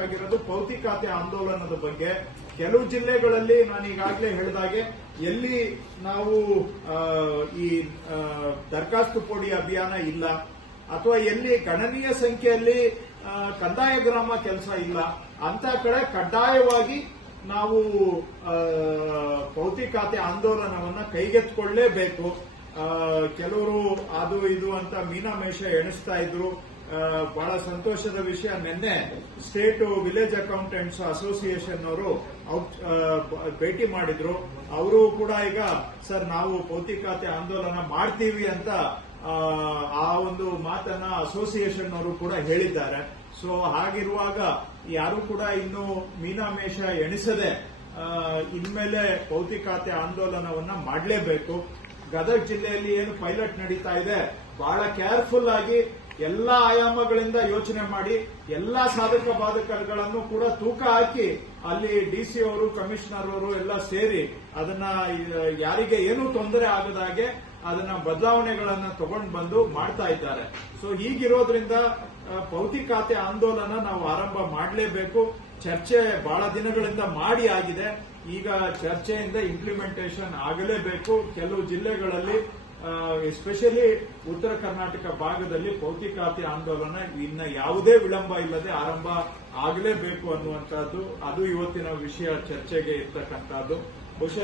ಮಾಡಬೇಕಾಗಿರೋದು ಪೌತಿಕಾತೆ ಆಂದೋಲನದ ಬಗ್ಗೆ. ಕೆಲವು ಜಿಲ್ಲೆಗಳಲ್ಲಿ ನಾನು ಈಗಾಗಲೇ ಹೇಳಿದಾಗೆ ಎಲ್ಲಿ ನಾವು ಈ ದರ್ಖಾಸ್ತು ಪೋಡಿ ಅಭಿಯಾನ ಇಲ್ಲ, ಅಥವಾ ಎಲ್ಲಿ ಗಣನೀಯ ಸಂಖ್ಯೆಯಲ್ಲಿ ಕಂದಾಯ ಗ್ರಾಮ ಕೆಲಸ ಇಲ್ಲ, ಅಂತ ಕಡೆ ಕಡ್ಡಾಯವಾಗಿ ನಾವು ಭೌತಿಕಾತೆ ಆಂದೋಲನವನ್ನು ಕೈಗೆತ್ತಿಕೊಳ್ಳಲೇಬೇಕು ಕೆಲವರು ಅದು ಇದು ಅಂತ ಮೀನಾಮೇಷ ಎಣಿಸ್ತಾ ಇದ್ರು. ಬಹಳ ಸಂತೋಷದ ವಿಷಯ ನಿನ್ನೆ ಸ್ಟೇಟ್ ವಿಲೇಜ್ ಅಕೌಂಟೆಂಟ್ಸ್ ಅಸೋಸಿಯೇಷನ್ ಅವರು ಭೇಟಿ ಮಾಡಿದ್ರು. ಅವರು ಕೂಡ ಈಗ ಸರ್ ನಾವು ಭೌತಿಕಾತೆ ಆಂದೋಲನ ಮಾಡ್ತೀವಿ ಅಂತ ಆ, ಒಂದು ಮಾತನ್ನ ಅಸೋಸಿಯೇಷನ್ ಅವರು ಕೂಡ ಹೇಳಿದ್ದಾರೆ. ಸೊ ಹಾಗಿರುವಾಗ ಯಾರು ಕೂಡ ಇನ್ನು ಮೀನಾಮೇಷ ಎಣಿಸದೆ ಇನ್ಮೇಲೆ ಭೌತಿಕಾತೆ ಆಂದೋಲನವನ್ನ ಮಾಡಲೇಬೇಕು. ಗದಗ ಜಿಲ್ಲೆಯಲ್ಲಿ ಏನು ಪೈಲಟ್ ನಡೀತಾ ಇದೆ ಬಹಳ ಕೇರ್ಫುಲ್ ಆಗಿ ಎಲ್ಲಾ ಆಯಾಮಗಳಿಂದ ಯೋಚನೆ ಮಾಡಿ ಎಲ್ಲ ಸಾಧಕ ಬಾಧಕಗಳನ್ನು ಕೂಡ ತೂಕ ಹಾಕಿ ಅಲ್ಲಿ ಡಿ ಸಿ ಅವರು, ಕಮಿಷನರ್ ಅವರು ಎಲ್ಲ ಸೇರಿ ಅದನ್ನ ಯಾರಿಗೆ ಏನೂ ತೊಂದರೆ ಆಗದಾಗೆ ಅದನ್ನ ಬದಲಾವಣೆಗಳನ್ನ ತಗೊಂಡು ಬಂದು ಮಾಡ್ತಾ ಇದ್ದಾರೆ. ಸೊ ಹೀಗಿರೋದ್ರಿಂದ ಪೌತಿಕಾತೆ ಆಂದೋಲನ ನಾವು ಆರಂಭ ಮಾಡಲೇಬೇಕು. ಚರ್ಚೆ ಬಹಳ ದಿನಗಳಿಂದ ಮಾಡಿ ಆಗಿದೆ. ಈಗ ಚರ್ಚೆಯಿಂದ ಇಂಪ್ಲಿಮೆಂಟೇಷನ್ ಆಗಲೇಬೇಕು. ಕೆಲವು ಜಿಲ್ಲೆಗಳಲ್ಲಿ ಎಸ್ಪೆಷಲಿ ಉತ್ತರ ಕರ್ನಾಟಕ ಭಾಗದಲ್ಲಿ ಪೌತಿಕಾತಿ ಆಂದೋಲನ ಇನ್ನ ಯಾವುದೇ ವಿಳಂಬ ಇಲ್ಲದೆ ಆರಂಭ ಆಗಲೇಬೇಕು ಅನ್ನುವಂತಹದ್ದು ಅದು ಇವತ್ತಿನ ವಿಷಯ ಚರ್ಚೆಗೆ ಇರ್ತಕ್ಕಂಥದ್ದು. ಬಹುಶಃ